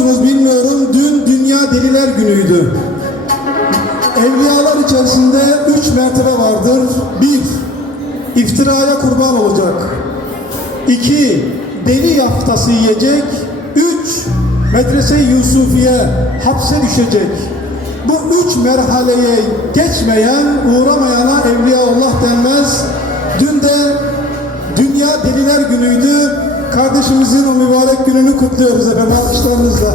musunuz bilmiyorum. Dün Dünya Deliler Günü'ydü. Evliyalar içerisinde üç mertebe vardır. Bir, iftiraya kurban olacak. İki, deli yaftası yiyecek. Üç, medrese-i Yusufiye hapse düşecek. Bu üç merhaleye geçmeyen, uğramayana Evliyaullah denmez. Kardeşimizin o mübarek gününü kutluyoruz efendim alkışlarınızla.